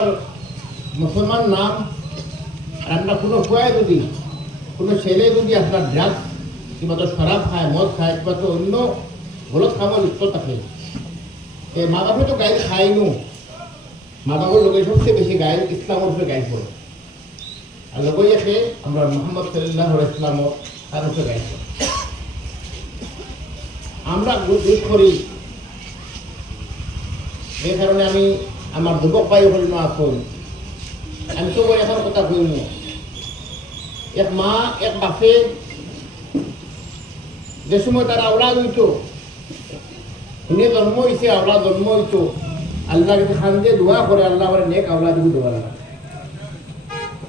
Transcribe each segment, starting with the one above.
মুসলমান নাম আর আমরা কোনো ফুয়ায় যদি কোনো ছেলে যদি আপনার ড্রাগ কিংবা তো শরাব খায়, মদ খায়, কিংবা তো অন্য গলত খাবার লিপ্ত থাকে, এ মা বাপে তো গাই খাইনু। মা বাবার লোকের সবচেয়ে বেশি গাই ইসলামের উপরে গাই পড়ে আর লগই আছে, আমরা মোহাম্মদ সাল্লাহ ইসলাম তার উপরে গাই পড়ে আমরা দুধ করি। এই কারণে আমি আমার যুবক ভাই হল না আসুন আমি তো এখন কথা কইম এক মা, এক বাপে। যে সময় তারা আওলাদ হইতো, শুনে জন্ম হয়েছে আওলাদ জন্ম হইতো। আল্লাহ কাছে খান দিয়ে দোয়া করে, আল্লাহ আমার নেক আওলাদ দোয়া লাগা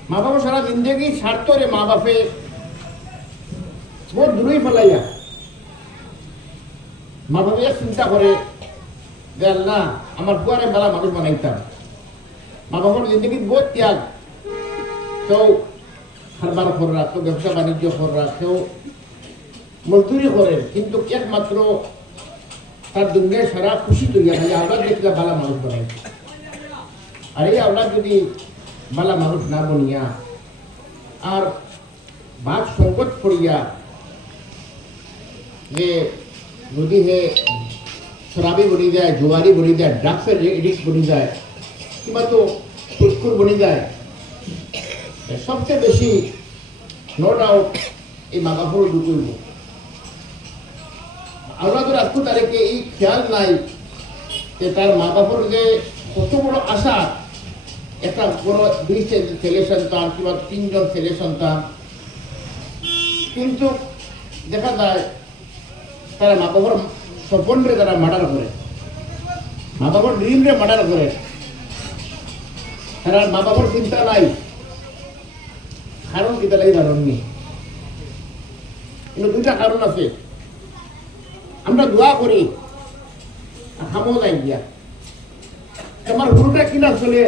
মা বাবা সারা জিন্দগি স্বার্থ রে মা বাপে বহুত দূরেই ফেলাইয়া। মা বাবা চিন্তা করে যে আল্লাহ আমার বুয়ারে মেলা মানুষ বানাইতাম। মা বাবার জিন্দগি বহুত ত্যাগ। কেউ হারবার করা কেউ ব্যবসা বাণিজ্য করা কেউ মজদুরি করেন কিন্তু একমাত্র তার দুনিয়ায় সারা খুশি তৈরি খালি আওলাদ দেখলে বালা মানুষ বানাই আর এই আওলাদ যদি বালা মানুষ না বনিয়া আর বাঘ সংকট পড়িয়া যে যদি হে শরাবি বনি যায় জুয়ারি বনি যায় ড্রাগসের এডিক্ট বনি যায় কিংবা তো ফুটকুর বনি যায় সবচেয়ে বেশি নো ডাউট এই মা বাপর ঢুকইব আমরা তো রাখব তারিখে এই খেয়াল নাই যে তার মা বাপর যে কত বড় আশা একটা বড় দুই ছে- ছেলে সন্তান কিংবা তিনজন ছেলে সন্তান কিন্তু দেখা যায় তারা মা বাবার স্বপনরে তারা মার্ডার করে মা বাবার ড্রিমরে মার্ডার করে তারা মা বাবার চিন্তা নাই কারণ কিতা লাগে কারণ নেই কিন্তু দুইটা কারণ আছে আমরা দোয়া করি খামো যাই গিয়া আমার গুরুটা কিনা চলে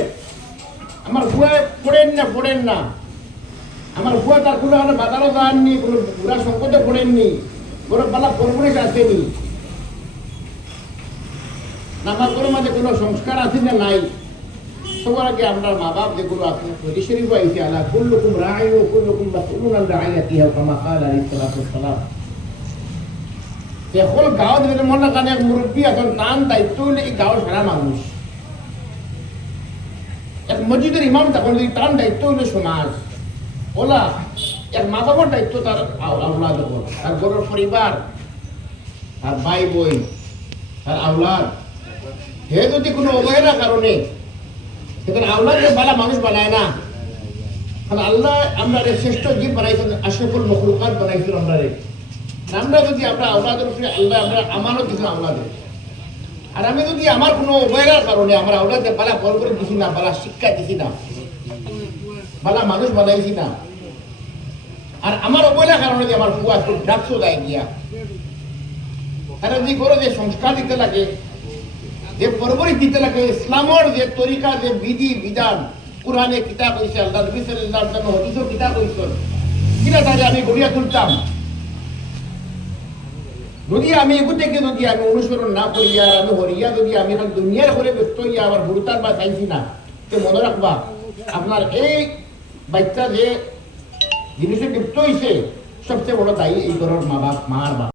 আমার বুয়া পড়েন না পড়েন না আমার বুয়া তার কোনো বাজারও যাননি কোনো বুড়া সংকটে পড়েননি কোনো পালা কর্মরেশ আসেনি কোনো মাঝে কোনো সংস্কার আছে না নাই? সবার আগে আমরা মা বাপ যেগুলো আছে আইসি আলা এখন মনে এক এখন টান দায়িত্ব হলে এই এক মসজিদের ইমাম তখন দায়িত্ব সমাজ। ওলা, এক মা বাবার দায়িত্ব তার আওলাদ তার গরুর পরিবার, তার ভাই বোন তার আওলাদ। হে যদি কোনো অবহেলার কারণে সেখানে আল্লাহকে বালা মানুষ বানায় না কারণ আল্লাহ আমরা শ্রেষ্ঠ জীব বানাইছেন, আশরফুল মখলুকাত বানাইছেন আমরা আমরা যদি আমরা আওলাদের উপরে আল্লাহ, আমরা আমানত দিচ্ছেন আওলাদের। আর আমি যদি আমার কোনো অবহেলার কারণে আমার আওলাদকে বালা বল করে দিছি না, বালা শিক্ষা দিছি না, বালা মানুষ বানাইছি না, আর আমার অবহেলার কারণে যে আমার ফুয়া খুব ডাকছো দেয় গিয়া, তারা যে করে যে সংস্কার দিতে লাগে যে পরবরী দিতে লাগে ইসলামর যে তরিকা, যে বিধি, বিধান, কোরআনে কিতাব হয়েছে আল্লাহ নবী সাল্লাল্লাহু আলাইহি ওয়াসাল্লাম হাদিসও কিতাব হয়েছে কিনা তাহলে আমি গড়িয়া তুলতাম? যদি আমি এগু থেকে যদি আমি অনুসরণ না করি, আর আমি হরিয়া যদি আমি এখন দুনিয়ার করে ব্যস্ত হইয়া আমার গুরুতার বা চাইছি না। তো মনে রাখবা, আপনার এই বাচ্চা যে জিনিসে লিপ্ত হয়েছে সবচেয়ে বড় দায়ী এই ঘরের মা বাপ মার বাপ।